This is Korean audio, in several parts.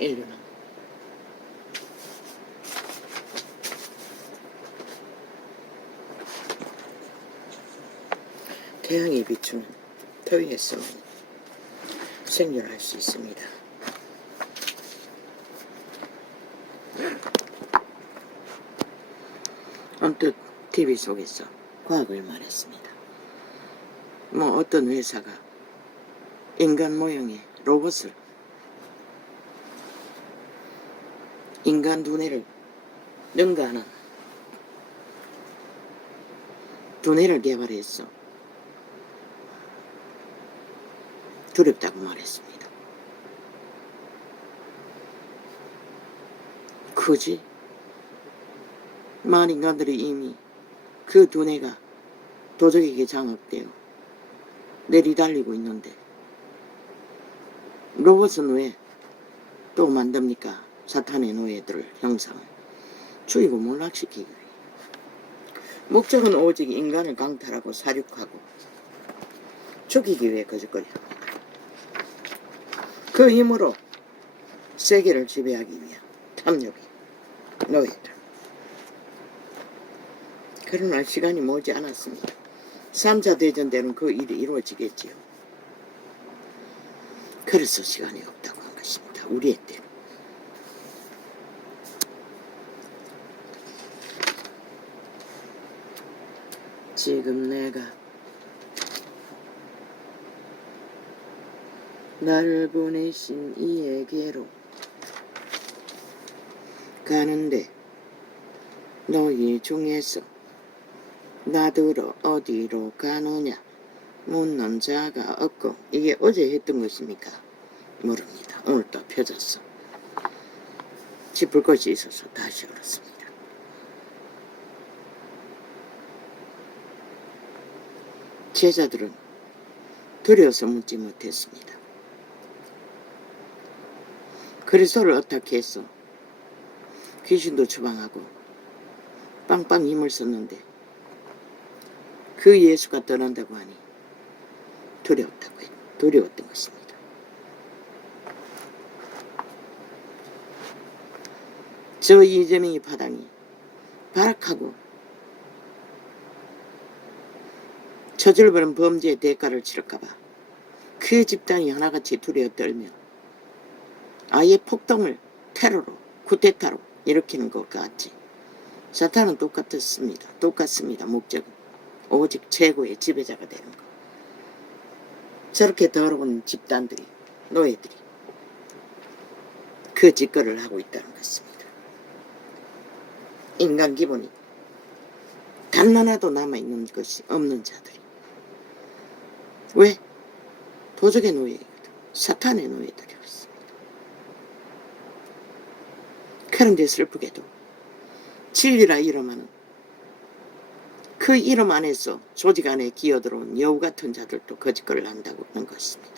인류는. 태양이 비추는 더위에서만 생존할 수 있습니다. 언뜻 TV 속에서 과학을 말했습니다. 뭐 어떤 회사가 인간 모형의 로봇을 인간 두뇌를 능가하는 두뇌를 개발했어. 두렵다고 말했습니다. 굳이 많은 인간들이 이미 그 두뇌가 도적에게 장악되어 내리달리고 있는데 로봇은 왜 또 만듭니까? 사탄의 노예들을 형상을 죽이고 몰락시키기 위해. 목적은 오직 인간을 강탈하고 사륙하고 죽이기 위해 거짓거리 합니다. 그 힘으로 세계를 지배하기 위한 탐욕이 노예들. 그러나 시간이 머지 않았습니다. 3차 대전 때는 그 일이 이루어지겠지요. 그래서 시간이 없다고 한 것입니다. 우리의 때는. 지금 내가 나를 보내신 이에게로 가는데 너희 중에서 나더러 어디로 가느냐 묻는 자가 없고. 이게 어제 했던 것입니까? 모릅니다. 오늘 또 펴졌어. 짚을 것이 있어서 다시 얼었습니다. 제자들은 두려워서 묻지 못했습니다. 그리스도를 어떻게 했어? 귀신도 추방하고 빵빵 힘을 썼는데 그 예수가 떠난다고 하니 두려웠던 것입니다. 저 이재명이 파당이 발악하고 저질버린 범죄의 대가를 치를까봐 그 집단이 하나같이 두려워 떨며 아예 폭동을 테러로 쿠데타로 일으키는 것 같이 사탄은 똑같습니다. 목적은 오직 최고의 지배자가 되는 것. 저렇게 더러운 집단들이 노예들이 그 짓거리를 하고 있다는 것입니다. 인간 기본이 단 하나도 남아있는 것이 없는 자들이. 왜? 도적의 노예이거든. 사탄의 노예들이었습니다. 그런데 슬프게도 진리라 이름하는 그 이름 안에서 조직 안에 기어들어온 여우 같은 자들도 거짓거리를 한다고 하는 것입니다.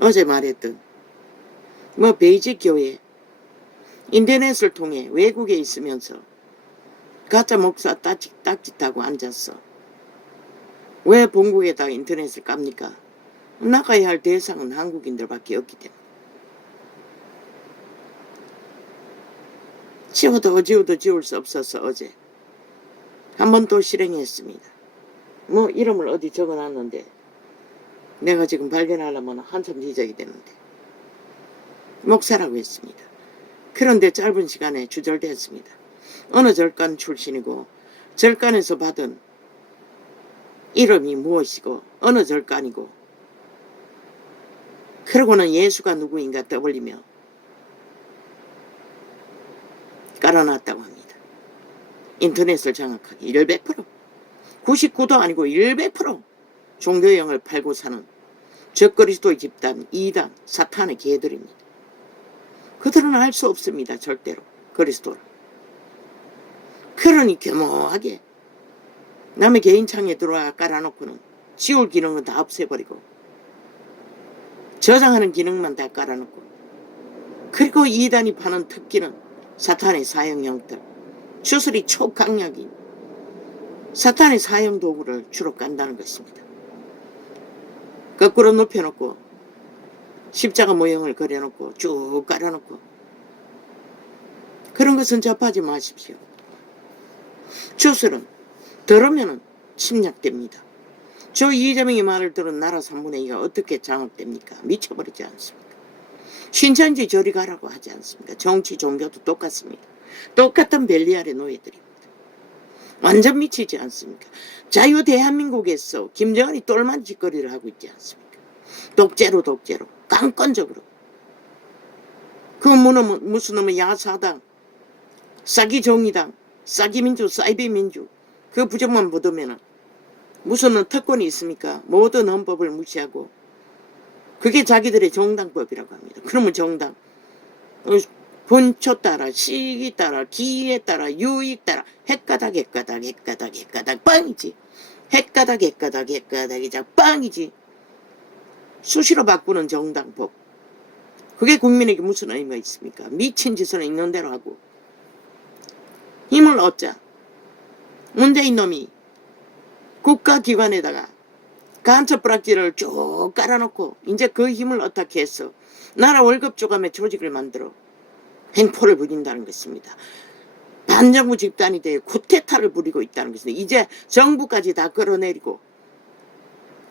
어제 말했던 베이직 교회 인터넷을 통해 외국에 있으면서 가짜 목사 딱짓하고 앉았어. 왜 본국에다가 인터넷을 깝니까? 나가야 할 대상은 한국인들밖에 없기 때문에. 지워도 지울 수 없어서 어제 한 번 또 실행했습니다. 이름을 어디 적어놨는데 내가 지금 발견하려면 한참 지적이 되는데 목사라고 했습니다. 그런데 짧은 시간에 주절됐습니다. 어느 절간 출신이고 절간에서 받은 이름이 무엇이고 어느 절간이고 그러고는 예수가 누구인가 떠올리며 깔아놨다고 합니다. 인터넷을 장악하기 100% 99도 아니고 100% 종교형을 팔고 사는 적그리스도의 집단, 이단, 사탄의 개들입니다. 그들은 알 수 없습니다. 절대로 그리스도를. 그러니 겸허하게 남의 개인창에 들어와 깔아놓고는 지울 기능은 다 없애버리고 저장하는 기능만 다 깔아놓고 그리고 이단이 파는 특기는 사탄의 사형형들, 주술이 초강력인 사탄의 사형 도구를 주로 깐다는 것입니다. 거꾸로 눕혀놓고 십자가 모형을 그려놓고 쭉 깔아놓고 그런 것은 접하지 마십시오. 주술은 들으면 침략됩니다. 저 이재명의 말을 들은 나라 3분의 2가 어떻게 장악됩니까? 미쳐버리지 않습니까? 신천지 저리 가라고 하지 않습니까? 정치 종교도 똑같습니다. 똑같은 벨리 아래 노예들입니다. 완전 미치지 않습니까? 자유 대한민국에서 김정은이 똘만 짓거리를 하고 있지 않습니까? 독재로 깡권적으로 그 무슨 놈의 야사당, 싸기 정의당, 싸기 민주, 사이비 민주 그 부정만 보더면은 무슨 특권이 있습니까? 모든 헌법을 무시하고 그게 자기들의 정당법이라고 합니다. 그러면 정당 본초 따라 시기 따라 기에 따라 유익 따라 헷가닥 빵이지. 헷가닥이자 빵이지. 수시로 바꾸는 정당법. 그게 국민에게 무슨 의미가 있습니까? 미친 짓은 있는 대로 하고 힘을 얻자. 문재인 놈이 국가기관에다가 간첩부락지를 쭉 깔아놓고 이제 그 힘을 어떻게 해서 나라 월급 조감의 조직을 만들어 횡포를 부린다는 것입니다. 반정부 집단이 되어 쿠데타를 부리고 있다는 것입니다. 이제 정부까지 다 끌어내리고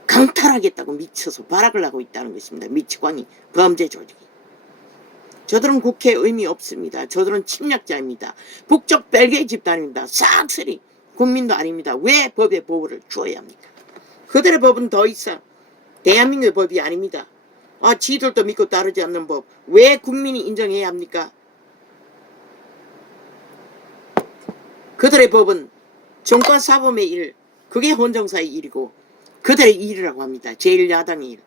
강탈하겠다고 미쳐서 발악을 하고 있다는 것입니다. 미치광이 범죄 조직이. 저들은 국회에 의미 없습니다. 저들은 침략자입니다. 북쪽 벨기에 집단입니다. 싹쓸이 국민도 아닙니다. 왜 법의 보호를 주어야 합니까? 그들의 법은 더 이상 대한민국의 법이 아닙니다. 지들도 믿고 따르지 않는 법 왜 국민이 인정해야 합니까? 그들의 법은 정권사범의 일, 그게 헌정사의 일이고 그들의 일이라고 합니다. 제1야당의 일.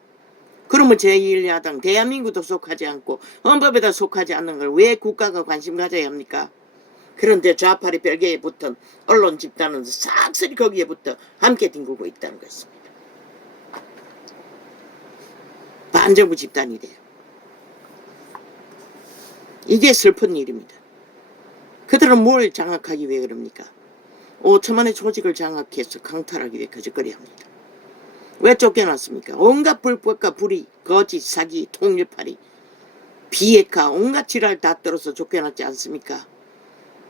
그러면 제1야당 대한민국도 속하지 않고 헌법에다 속하지 않는 걸 왜 국가가 관심 가져야 합니까? 그런데 좌파리 벨기에에 붙은 언론 집단은 싹쓸이 거기에 붙어 함께 뒹구고 있다는 것입니다. 반정부 집단이 돼요. 이게 슬픈 일입니다. 그들은 뭘 장악하기 위해 그럽니까? 5천만의 조직을 장악해서 강탈하기 위해 거짓거리 합니다. 왜 쫓겨났습니까? 온갖 불법과 불의, 거짓, 사기, 통일팔이, 비핵화, 온갖 지랄 다 떨어서 쫓겨났지 않습니까?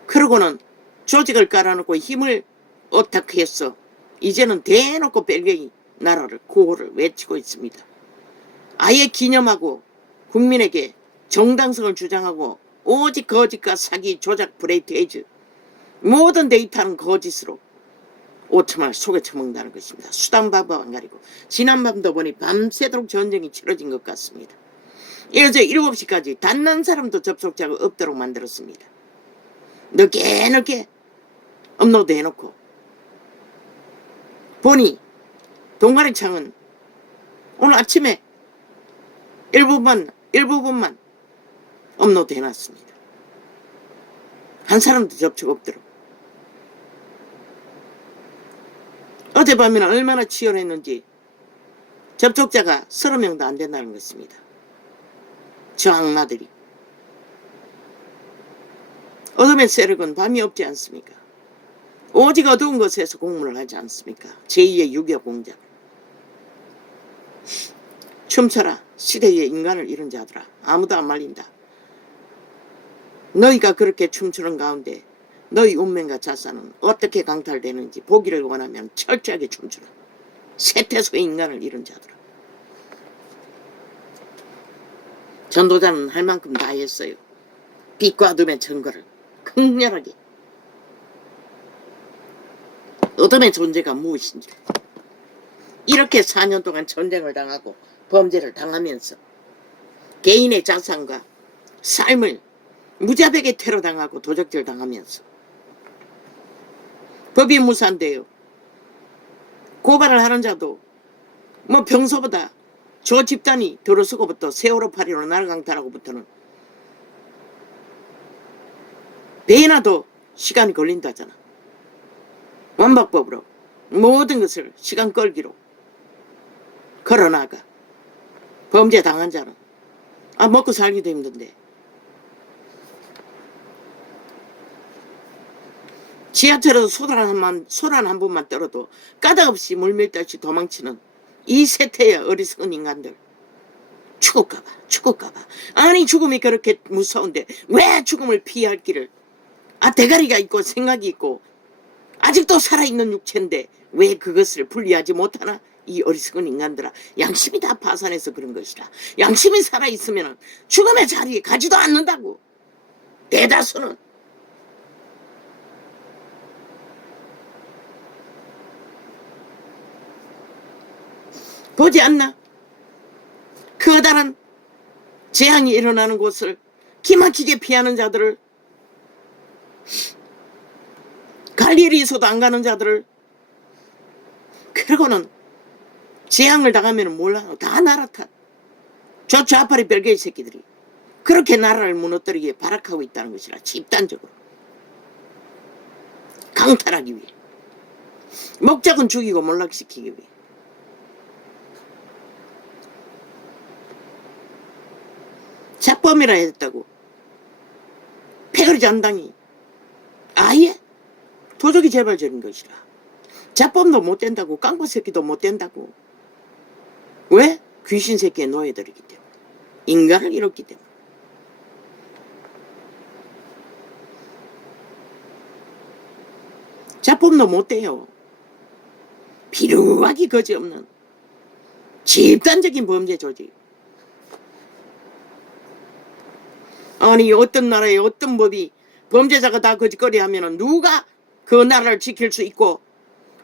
그러고는 조직을 깔아놓고 힘을 어떻게 했어? 이제는 대놓고 벨기에 나라를 구호를 외치고 있습니다. 아예 기념하고 국민에게 정당성을 주장하고 오직 거짓과 사기, 조작, 브레이트에이즈 모든 데이터는 거짓으로 5천만을 속에 처먹는다는 것입니다. 수단방법 안 가리고 지난밤도 보니 밤새도록 전쟁이 치러진 것 같습니다. 어제 7시까지 단 한 사람도 접속자가 없도록 만들었습니다. 늦게 업로드 해놓고 보니 동아리 창은 오늘 아침에 일부분만 업로드 해놨습니다. 한 사람도 접촉 없도록. 어젯밤에는 얼마나 치열했는지 접촉자가 30명도 안 된다는 것입니다. 저 악마들이. 어둠의 세력은 밤이 없지 않습니까? 오직 어두운 것에서 공문을 하지 않습니까? 제2의 6.25 공작. 춤춰라. 시대의 인간을 잃은 자들아. 아무도 안 말린다. 너희가 그렇게 춤추는 가운데 너희 운명과 자산은 어떻게 강탈되는지 보기를 원하면 철저하게 춤추라. 세태소의 인간을 잃은 자들아. 전도자는 할 만큼 다 했어요. 빛과 어둠의 증거를 강렬하게. 어둠의 존재가 무엇인지. 이렇게 4년 동안 전쟁을 당하고 범죄를 당하면서 개인의 자산과 삶을 무자백에 테러당하고 도적질 당하면서 법이 무산돼요. 고발을 하는 자도 뭐 평소보다 저 집단이 들어서고부터 세월호 8.15 나라 강탈하고부터는 배나 더 시간이 걸린다잖아. 완박법으로 모든 것을 시간 끌기로 걸어나가. 범죄 당한 자는 먹고 살기도 힘든데 지하철에서 소란 한 번만 떨어도 까닭없이 물밀듯이 도망치는 이 세태의 어리석은 인간들. 죽을까봐. 아니 죽음이 그렇게 무서운데 왜 죽음을 피할 길을. 대가리가 있고 생각이 있고 아직도 살아있는 육체인데 왜 그것을 분리하지 못하나. 이 어리석은 인간들아, 양심이 다 파산해서 그런 것이라. 양심이 살아있으면 죽음의 자리에 가지도 않는다고. 대다수는. 보지 않나? 커다란 재앙이 일어나는 곳을 기막히게 피하는 자들을, 갈 일이 있어도 안 가는 자들을, 그러고는 재앙을 당하면 몰라. 다 나라 탓. 저 좌파리 별개의 새끼들이 그렇게 나라를 무너뜨리기에 발악하고 있다는 것이라. 집단적으로 강탈하기 위해, 목적은 죽이고 몰락시키기 위해. 자범이라 했다고 패거리 전당이 아예 도적이 재발적인 것이라. 자범도 못 된다고, 깡부 새끼도 못 된다고. 왜? 귀신 새끼의 노예들이기 때문에. 인간을 잃었기 때문에. 자범도 못 돼요. 비루하기 거지없는 집단적인 범죄 조직. 아니 어떤 나라에 어떤 법이 범죄자가 다 거짓거리 하면은 누가 그 나라를 지킬 수 있고.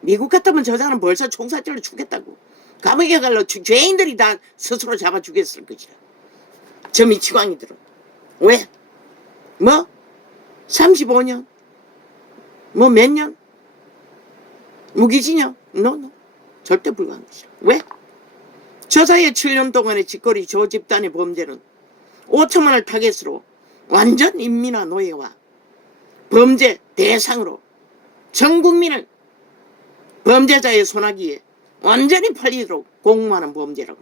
미국 같으면 저자는 벌써 총살절로 죽겠다고. 감옥에 갈라 죄인들이 다 스스로 잡아 죽였을 것이라. 저 미치광이들은. 왜? 뭐? 35년? 뭐 몇 년? 무기징역? 노. 절대 불가한 것이라. 왜? 저자의 7년 동안의 짓거리 저 집단의 범죄는 5천만을 타겟으로 완전 인민화 노예와 범죄 대상으로 전 국민을 범죄자의 손아귀에 완전히 팔리도록 공모하는 범죄라고.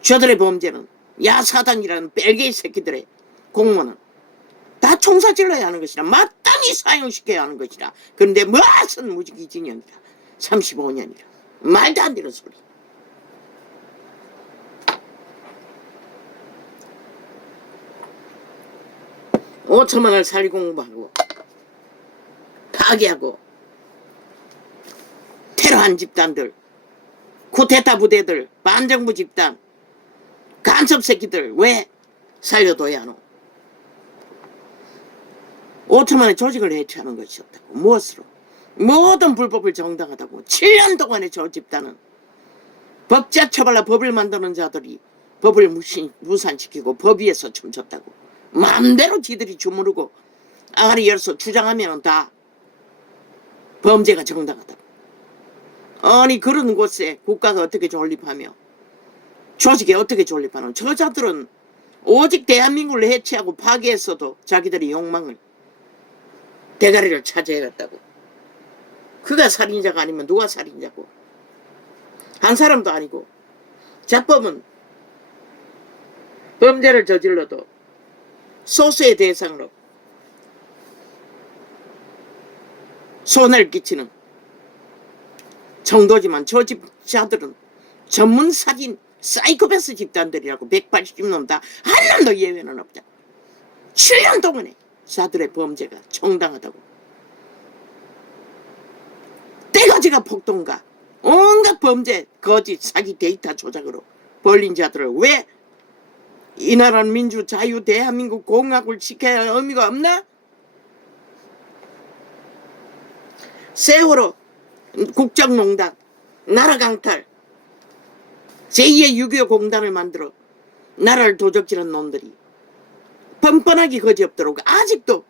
저들의 범죄는 야사당이라는 벨게이 새끼들의 공모는 다 총사질러야 하는 것이라. 마땅히 사용시켜야 하는 것이라. 그런데 무슨 무기징역이라. 35년이라. 말도 안 되는 소리. (5천만을) 살리공부하고 파괴하고 테러한 집단들, 쿠데타 부대들, 반정부 집단, 간첩 새끼들 왜 살려둬야 하노? 5천만의 조직을 해체하는 것이었다고. 무엇으로? 모든 불법을 정당하다고. 7년 동안의 저 집단은 법자 처벌라 법을 만드는 자들이 법을 무산시키고 법 위에서 춤췄다고. 마음대로 지들이 주무르고 아가리 열어서 주장하면 다 범죄가 정당하다고. 아니 그런 곳에 국가가 어떻게 존립하며 조직에 어떻게 존립하는. 저자들은 오직 대한민국을 해체하고 파괴했어도 자기들의 욕망을, 대가리를 차지해갔다고. 그가 살인자가 아니면 누가 살인자고. 한 사람도 아니고. 자법은 범죄를 저질러도 소수의 대상으로 손해를 끼치는 정도지만 저 집자들은 전문 살인 사이코패스 집단들이라고. 180놈 다 한 놈도 예외는 없다. 7년 동안에 자들의 범죄가 정당하다고. 떼거지가 폭동가 온갖 범죄, 거짓, 사기, 데이터 조작으로 벌린 자들을 왜 이 나라는 민주, 자유, 대한민국 공화국을 지켜야 할 의미가 없나? 세월호, 국정농단, 나라 강탈, 제2의 6.25 공단을 만들어 나라를 도적질한 놈들이 뻔뻔하게 거지없도록 아직도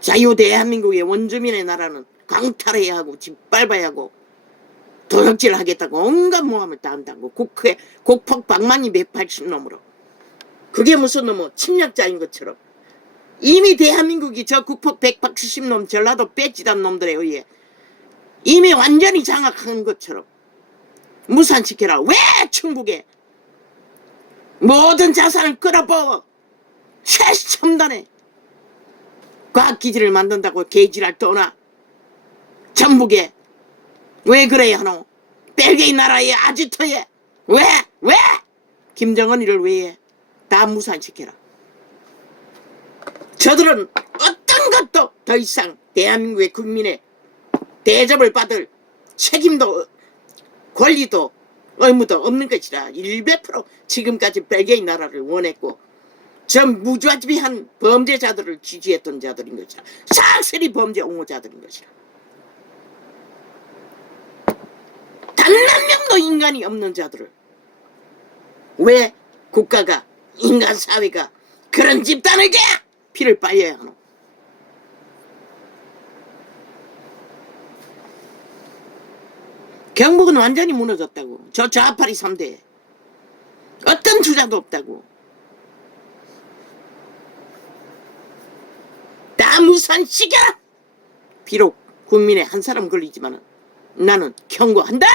자유 대한민국의 원주민의 나라는 강탈해야 하고 짓밟아야 하고 도적질 하겠다고 온갖 모함을 다 한다고. 국회 국폭 방망이 180놈으로. 그게 무슨 놈의 침략자인 것처럼. 이미 대한민국이 저 국폭 180놈 전라도 빼지단 놈들에 의해 이미 완전히 장악한 것처럼 무산시켜라. 왜 충북에 모든 자산을 끌어부어 최첨단의 과학기지를 만든다고 개지랄 떠나 전북에 왜 그래야 하노? 벨기에 나라의 아지트에 왜? 왜? 김정은이를 왜 해? 다 무산시켜라. 저들은 어떤 것도 더 이상 대한민국의 국민의 대접을 받을 책임도 권리도 의무도 없는 것이라. 100% 지금까지 벨기에 나라를 원했고 전 무자비한 범죄자들을 지지했던 자들인 것이라. 싹쓸이 범죄 옹호자들인 것이라. 단 한 명도 인간이 없는 자들을 왜 국가가 인간 사회가 그런 집단에게 피를 빨려야 하노? 경북은 완전히 무너졌다고. 저 좌파리 3대 어떤 투자도 없다고. 다 무산시켜라. 비록 국민의 한 사람 걸리지만 나는 경고한다.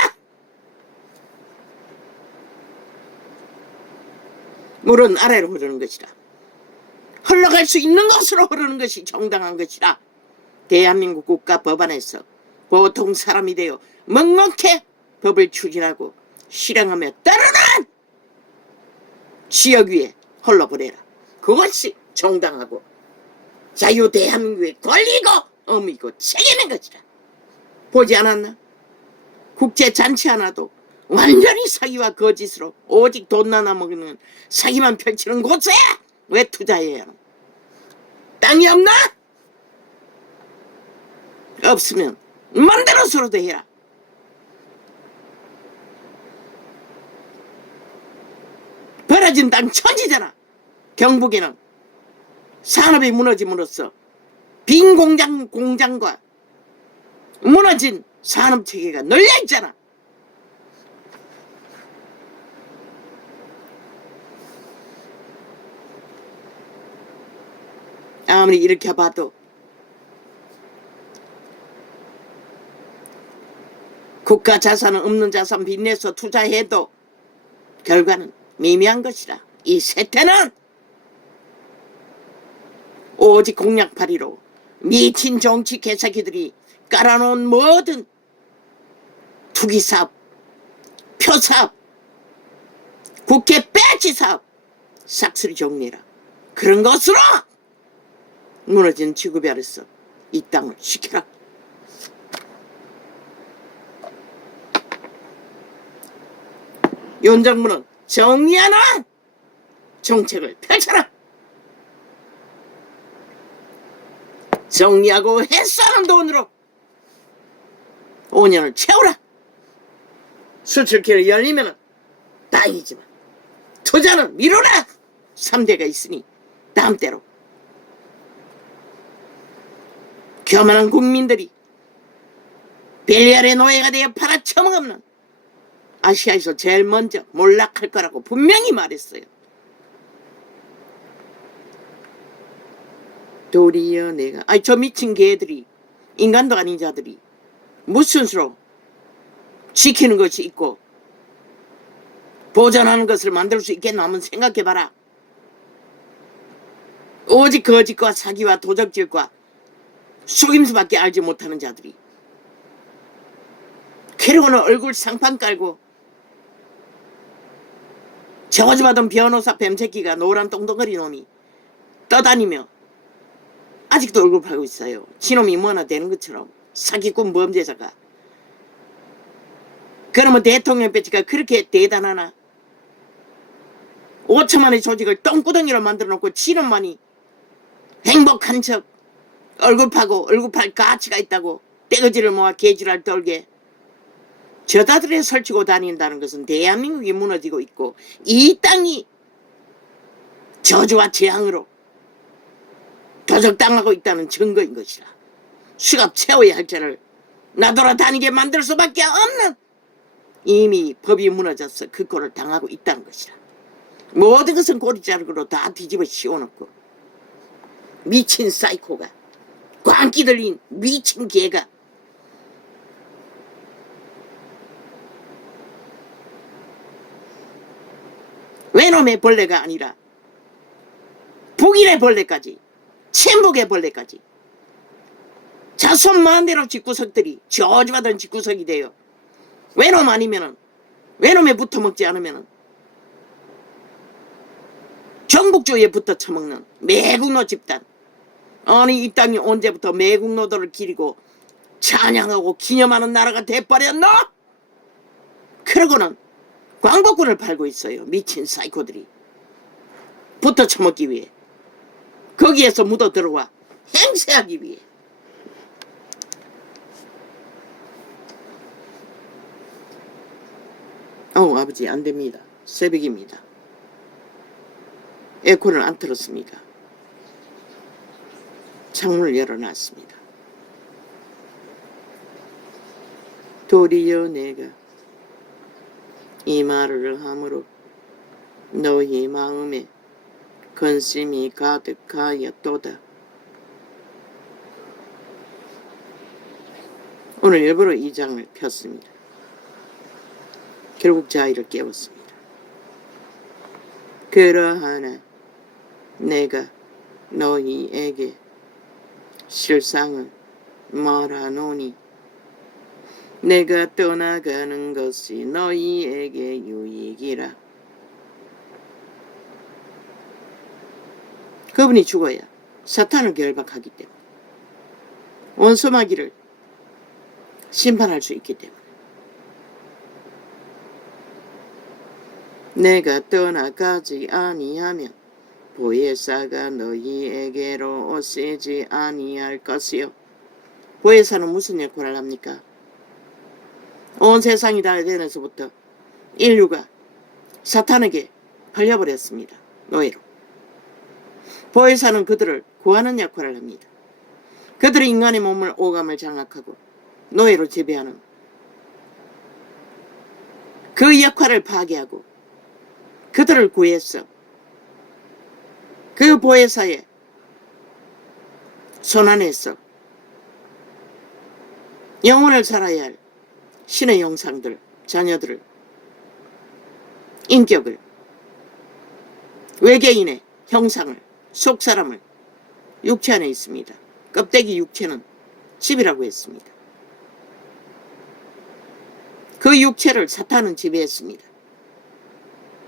물은 아래로 흐르는 것이라. 흘러갈 수 있는 곳으로 흐르는 것이 정당한 것이라. 대한민국 국가 법안에서 보통 사람이 되어 묵묵히 법을 추진하고 실행하며 따르는 지역 위에 흘러보내라. 그것이 정당하고 자유 대한민국의 권리고 의무이고 책임인 것이라. 보지 않았나? 국제잔치 하나도 완전히 사기와 거짓으로 오직 돈 나눠 먹는 사기만 펼치는 곳에 왜 투자해야 하노? 땅이 없나? 없으면 만들어서라도 해라. 벌어진 땅 천지잖아. 경북에는 산업이 무너짐으로써 빈 공장과 무너진 산업체계가 널려있잖아. 아무리 이렇게 봐도 국가 자산은 없는 자산 빚내서 투자해도 결과는 미미한 것이라. 이 세태는 오직 공약팔이로 미친 정치 개새끼들이 깔아놓은 모든 투기사업, 표사업, 국회 배치사업 싹쓸이 정리해라. 그런 것으로 무너진 지구비 아래서 이 땅을 지켜라. 윤 정부는 정리하는 정책을 펼쳐라. 정리하고 해소하는 돈으로 5년을 채우라. 수출기를 열리면 다행이지만 투자는 미루라. 3대가 있으니 다음 때로. 교만한 국민들이 벨리알의 노예가 되어 팔아쳐먹는 아시아에서 제일 먼저 몰락할 거라고 분명히 말했어요. 도리어 내가 저 미친 개들이 인간도 아닌 자들이 무슨 수로 지키는 것이 있고 보존하는 것을 만들 수 있겠나 한번 생각해봐라. 오직 거짓과 사기와 도적질과 속임수밖에 알지 못하는 자들이 그리고는 얼굴 상판 깔고 저주받은 변호사 뱀새끼가 노란 똥덩어리 놈이 떠다니며 아직도 얼굴 팔고 있어요. 지놈이 뭐나 되는 것처럼 사기꾼 범죄자가. 그러면 대통령 배치가 그렇게 대단하나? 5천만의 조직을 똥구덩이로 만들어 놓고 지놈만이 행복한 척 얼굴 파고 얼굴 팔 가치가 있다고 떼거지를 모아 개지랄 떨게. 저다들에 설치고 다닌다는 것은 대한민국이 무너지고 있고 이 땅이 저주와 재앙으로 도적당하고 있다는 증거인 것이라. 수갑 채워야 할 자를 나돌아다니게 만들 수밖에 없는 이미 법이 무너져서 그 꼴을 당하고 있다는 것이라. 모든 것은 꼬리자르기로 다 뒤집어 씌워놓고 미친 사이코가 광기 들린 미친 개가 외놈의 벌레가 아니라 북일의 벌레까지 친북의 벌레까지 자손 마음대로 집구석들이 저주받은 집구석이 돼요. 외놈 아니면은 외놈에 붙어 먹지 않으면 전국주의에 붙어 처먹는 매국노 집단. 아니 이 땅이 언제부터 매국노들을 기리고 찬양하고 기념하는 나라가 돼버렸노? 그러고는 광복군을 팔고 있어요. 미친 사이코들이. 붙어 처먹기 위해. 거기에서 묻어 들어와 행세하기 위해. 아버지 안됩니다. 새벽입니다. 에어컨을 안 틀었습니까? 창문을 열어놨습니다. 도리어 내가 이 말을 함으로 너희 마음에 근심이 가득하였도다. 오늘 일부러 이 장을 폈습니다. 결국 자의를 깨웠습니다. 그러하나 내가 너희에게 실상을 말하노니 내가 떠나가는 것이 너희에게 유익이라. 그분이 죽어야 사탄을 결박하기 때문에 원수마귀를 심판할 수 있기 때문에 내가 떠나가지 아니하면 보혜사가 너희에게로 오시지 아니할 것이요. 보혜사는 무슨 역할을 합니까? 온 세상이 다 에덴에서부터 인류가 사탄에게 팔려버렸습니다. 노예로. 보혜사는 그들을 구하는 역할을 합니다. 그들이 인간의 몸을 오감을 장악하고 노예로 지배하는 그 역할을 파괴하고 그들을 구해서 그 보혜사의 손안에서 영원을 살아야 할 신의 형상들, 자녀들을, 인격을, 외계인의 형상을, 속사람을 육체 안에 있습니다. 껍데기 육체는 집이라고 했습니다. 그 육체를 사탄은 지배했습니다.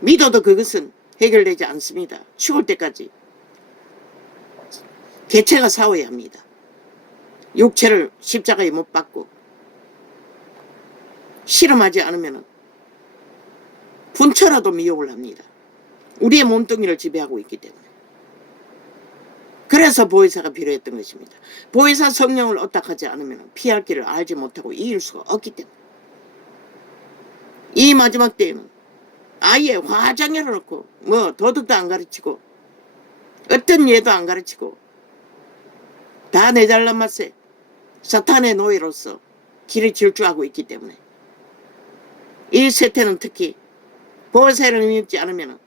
믿어도 그것은 해결되지 않습니다. 죽을 때까지 개체가 싸워야 합니다. 육체를 십자가에 못 박고 실험하지 않으면 분처라도 미혹을 합니다. 우리의 몸뚱이를 지배하고 있기 때문에. 그래서 보혜사가 필요했던 것입니다. 보혜사 성령을 어딱하지 않으면 피할 길을 알지 못하고 이길 수가 없기 때문에. 이 마지막 때에는 아예 화장해놓고 뭐 도덕도 안 가르치고 어떤 예도 안 가르치고 다 내 잘난 맛에 사탄의 노예로서 길을 질주하고 있기 때문에 이 세태는 특히 보혜사를 믿지 않으면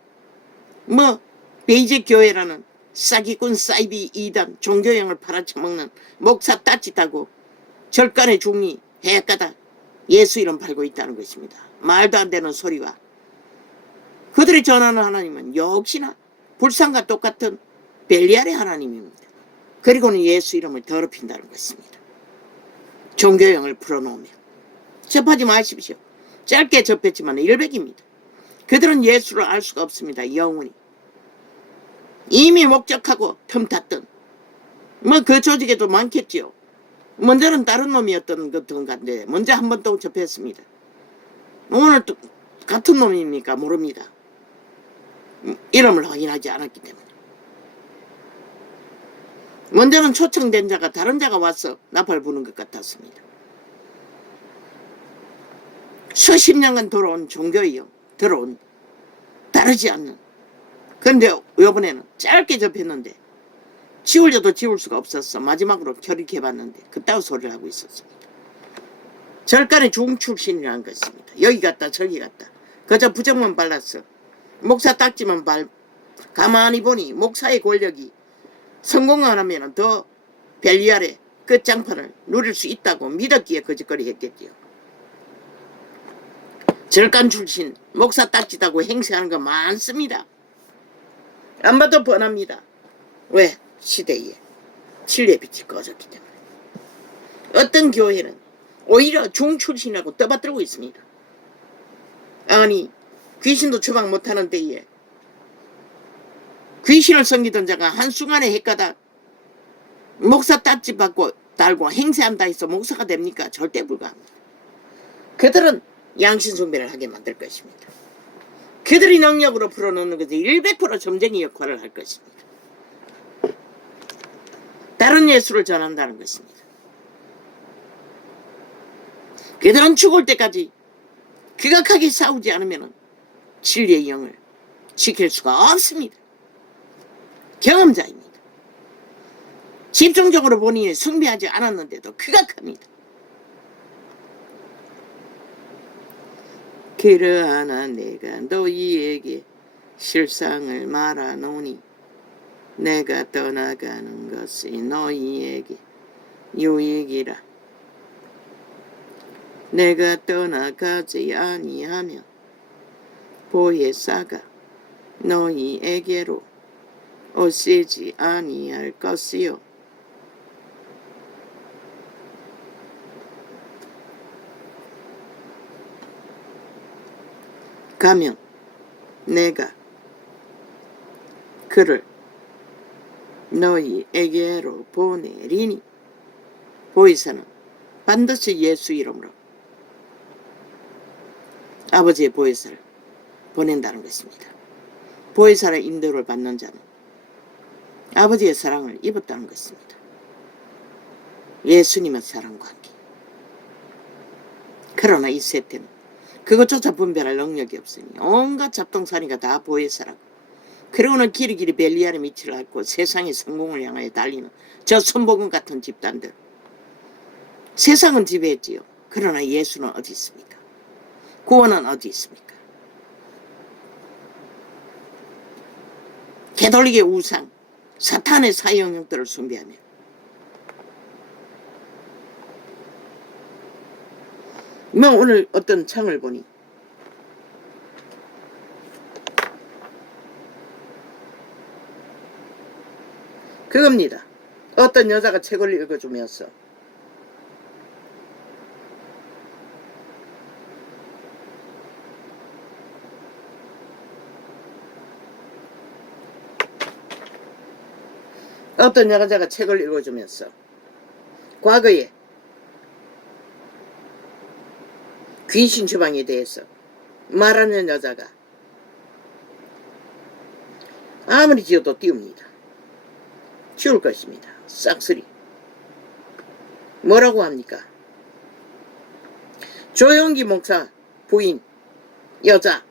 뭐 베이직 교회라는 사기꾼 사이비 이단 종교형을 팔아쳐먹는 목사 따짓하고 절간의 중리 해악가다 예수 이름 팔고 있다는 것입니다. 말도 안 되는 소리와 그들이 전하는 하나님은 역시나 불상과 똑같은 벨리알의 하나님입니다. 그리고는 예수 이름을 더럽힌다는 것입니다. 종교형을 풀어놓으며 접하지 마십시오. 짧게 접했지만 일백입니다. 그들은 예수를 알 수가 없습니다. 영원히 이미 목적하고 틈탔던 뭐 그 조직에도 많겠지요. 먼저는 다른 놈이었던 것던 건데 먼저 한 번 또 접했습니다. 오늘 또 같은 놈입니까? 모릅니다. 이름을 확인하지 않았기 때문에. 먼저는 초청된 자가 다른 자가 와서 나팔 부는 것 같았습니다. 수십 년간 들어온 종교이요. 들어온 다르지 않는. 그런데 이번에는 짧게 접했는데 지우려도 지울 수가 없었어. 마지막으로 결의해봤는데 그따위 소리를 하고 있었습니다. 절간의 중출신이라는 것입니다. 여기 갔다 저기 갔다. 그저 부정만 발랐어. 목사 딱지만 가만히 보니 목사의 권력이 성공 안 하면 더 벨리알의 끝장판을 누릴 수 있다고 믿었기에 거짓거리 했겠지요. 절간 출신 목사 딱지다고 행세하는 거 많습니다. 안 봐도 뻔합니다. 왜? 시대에 진리의 빛이 꺼졌기 때문에. 어떤 교회는 오히려 중출신이라고 떠받들고 있습니다. 아니 귀신도 처방 못하는 데에 귀신을 섬기던 자가 한순간에 헷가다 목사 딱지 받고 달고 행세한다 해서 목사가 됩니까? 절대 불가합니다. 그들은 양신 숭배를 하게 만들 것입니다. 그들이 능력으로 풀어놓는 것이 100% 점쟁이 역할을 할 것입니다. 다른 예수를 전한다는 것입니다. 그들은 죽을 때까지 극악하게 싸우지 않으면 진리의 영을 지킬 수가 없습니다. 경험자입니다. 집중적으로 본인이 숭배하지 않았는데도 극악합니다. 그러하나 내가 너희에게 실상을 말하노니 내가 떠나가는 것이 너희에게 유익이라. 내가 떠나가지 아니하면 보혜사가 너희에게로 오시지 아니할 것이요 가면 내가 그를 너희에게로 보내리니. 보혜사는 반드시 예수 이름으로 아버지의 보혜사를 보낸다는 것입니다. 보혜사의 인도를 받는 자는 아버지의 사랑을 입었다는 것입니다. 예수님의 사랑과 함께. 그러나 이 세태는 그것조차 분별할 능력이 없으니 온갖 잡동사니가 다 보혜사라고. 그러고는 길이길이 벨리알의 밑을 앓고 세상의 성공을 향하여 달리는 저 선복음 같은 집단들. 세상은 지배했지요. 그러나 예수는 어디 있습니까? 구원은 어디 있습니까? 개돌리게 우상, 사탄의 사형형들을 숭배하며 뭐 오늘 어떤 창을 보니 그겁니다. 어떤 여자가 책을 읽어주면서 어떤 여자가 책을 읽어주면서 과거에 귀신 주방에 대해서 말하는 여자가 아무리 지어도 띄웁니다. 지울 것입니다. 싹쓸이. 뭐라고 합니까? 조영기 목사 부인 여자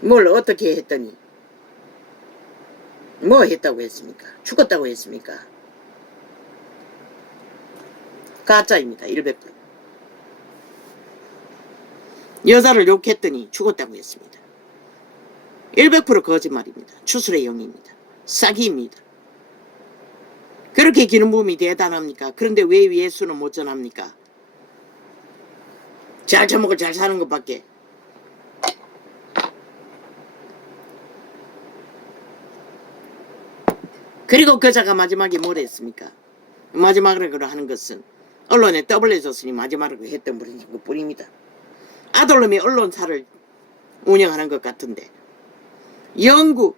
뭘 어떻게 했더니 뭐 했다고 했습니까? 죽었다고 했습니까? 가짜입니다. 100%. 여자를 욕했더니 죽었다고 했습니다. 100% 거짓말입니다. 추술의 영입니다. 사기입니다. 그렇게 기름 부음이 대단합니까? 그런데 왜 예수는 못 전합니까? 잘 처먹고 잘 사는 것밖에. 그리고 그자가 마지막에 뭘 했습니까? 마지막으로 하는 것은 언론에 떠벌려졌으니 마지막으로 했던 것뿐입니다. 아들놈이 언론사를 운영하는 것 같은데 영구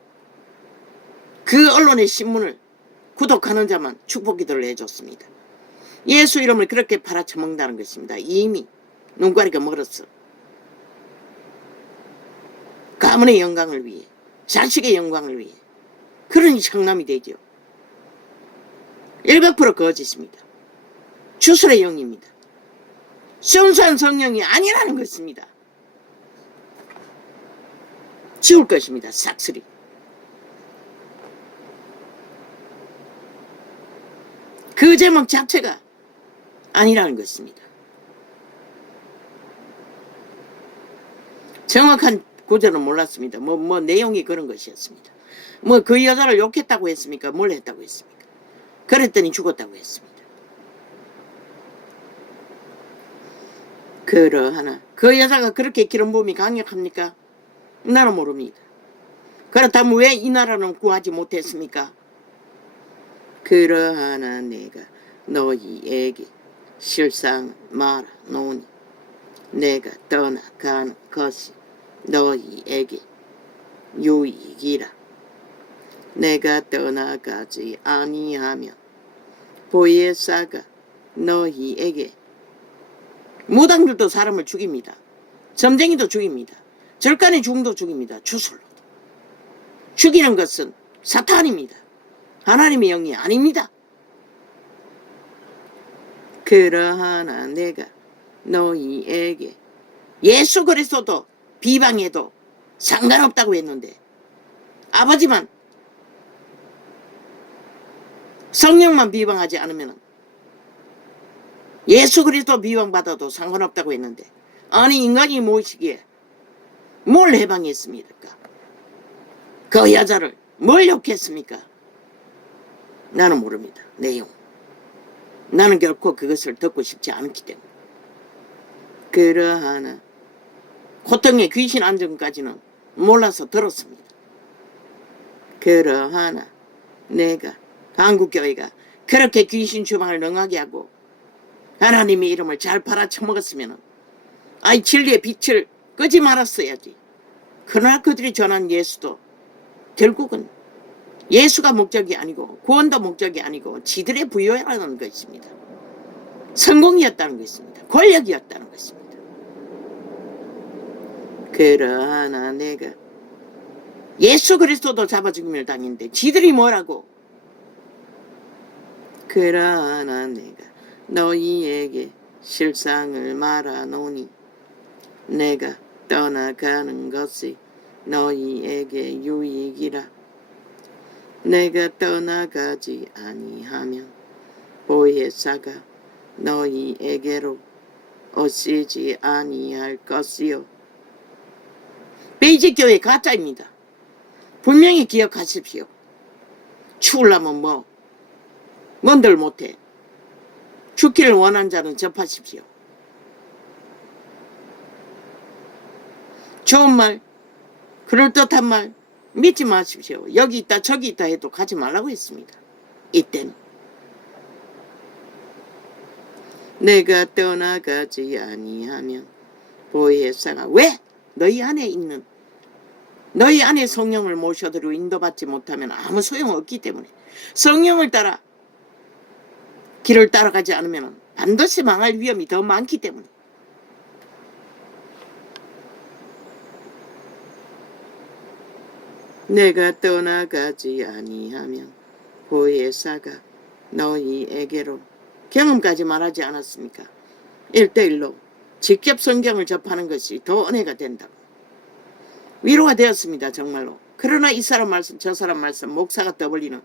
그 언론의 신문을 구독하는 자만 축복기도를 해줬습니다. 예수 이름을 그렇게 팔아쳐먹는다는 것입니다. 이미 눈가리가 멀었어. 가문의 영광을 위해, 자식의 영광을 위해. 그러니 청남이 되죠. 100% 거짓입니다. 추술의 영입니다. 순수한 성령이 아니라는 것입니다. 지울 것입니다. 싹쓸이. 그 제목 자체가 아니라는 것입니다. 정확한 구절은 몰랐습니다. 뭐 내용이 그런 것이었습니다. 뭐 그 여자를 욕했다고 했습니까? 뭘 했다고 했습니까? 그랬더니 죽었다고 했습니다. 그러하나 그 여자가 그렇게 기름 부음이 강력합니까? 나는 모릅니다. 그렇다면 왜 이 나라는 구하지 못했습니까? 그러하나 내가 너희에게 실상 말하노니 내가 떠나가는 것이 너희에게 유익이라. 내가 떠나가지 아니하면 보혜사가 너희에게. 무당들도 사람을 죽입니다. 점쟁이도 죽입니다. 절간의 중도 죽입니다. 주술로. 죽이는 것은 사탄입니다. 하나님의 영이 아닙니다. 그러하나 내가 너희에게 예수 그리스도도 비방해도 상관없다고 했는데 아버지만 성령만 비방하지 않으면 예수 그리스도 비방받아도 상관없다고 했는데 아니 인간이 무엇이기에 뭘 해방했습니까? 그 여자를 뭘 욕했습니까? 나는 모릅니다. 내용. 나는 결코 그것을 듣고 싶지 않기 때문에. 그러하나 고통의 귀신 안전까지는 몰라서 들었습니다. 그러하나 내가 한국교회가 그렇게 귀신 주방을 능하게 하고 하나님의 이름을 잘 팔아쳐먹었으면 아이 진리의 빛을 끄지 말았어야지. 그러나 그들이 전한 예수도 결국은 예수가 목적이 아니고 구원도 목적이 아니고 지들의 부여라는 것입니다. 성공이었다는 것입니다. 권력이었다는 것입니다. 그러나 내가 예수 그리스도도 잡아 죽임을 당했는데 지들이 뭐라고? 그러나 내가 너희에게 실상을 말하노니 내가 떠나가는 것이 너희에게 유익이라. 내가 떠나가지 아니하면 보혜사가 너희에게로 오시지 아니할 것이요. 베이직 교회 가짜입니다. 분명히 기억하십시오. 죽으려면 뭔들 못해. 죽기를 원한 자는 접하십시오. 좋은 말, 그럴듯한 말 믿지 마십시오. 여기 있다 저기 있다 해도 가지 말라고 했습니다. 이때는. 내가 떠나가지 아니하면 보혜사가 왜? 너희 안에 있는 너희 안에 성령을 모셔들고 인도받지 못하면 아무 소용없기 때문에 성령을 따라 길을 따라가지 않으면 반드시 망할 위험이 더 많기 때문에. 내가 떠나가지 아니하면 보혜사가 너희에게로 경험까지 말하지 않았습니까? 1:1로 직접 성경을 접하는 것이 더 은혜가 된다고. 위로가 되었습니다. 정말로. 그러나 이 사람 말씀 저 사람 말씀 목사가 떠벌리는